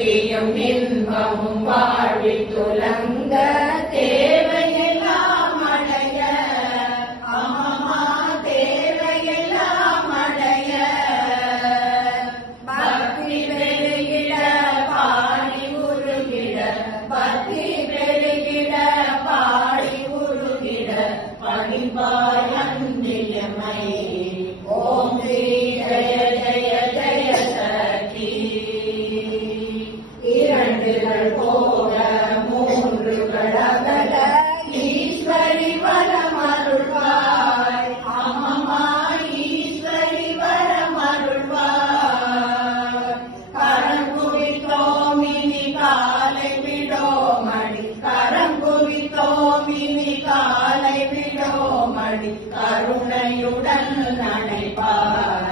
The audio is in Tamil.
திருப்தியும் இன்பமும் வாழ்வில் துலங்க தேவையெல்லாம் அடைய அம்மா தேவையெல்லாம் அடைய பக்தி பெருகிட பாடி உருகிட பக்தி பெருகிட பாடி உருகிட பணிப்பாய் அன்பியமை ஓம் ஸ்ரீ ஜெய ஜெய ஜெய சக்தி இரண்டுகள் போக மூன்றுகள் அகல ஈஸ்வரி வரமருள்வாய் அம்மா ஈஸ்வரி வரமருள்வாய் கரம் குவித்தோம் இனி காலை விடோமடி கரம் குவித்தோம் இனி காலை விடோமடி கருணையுடன் நடைபார்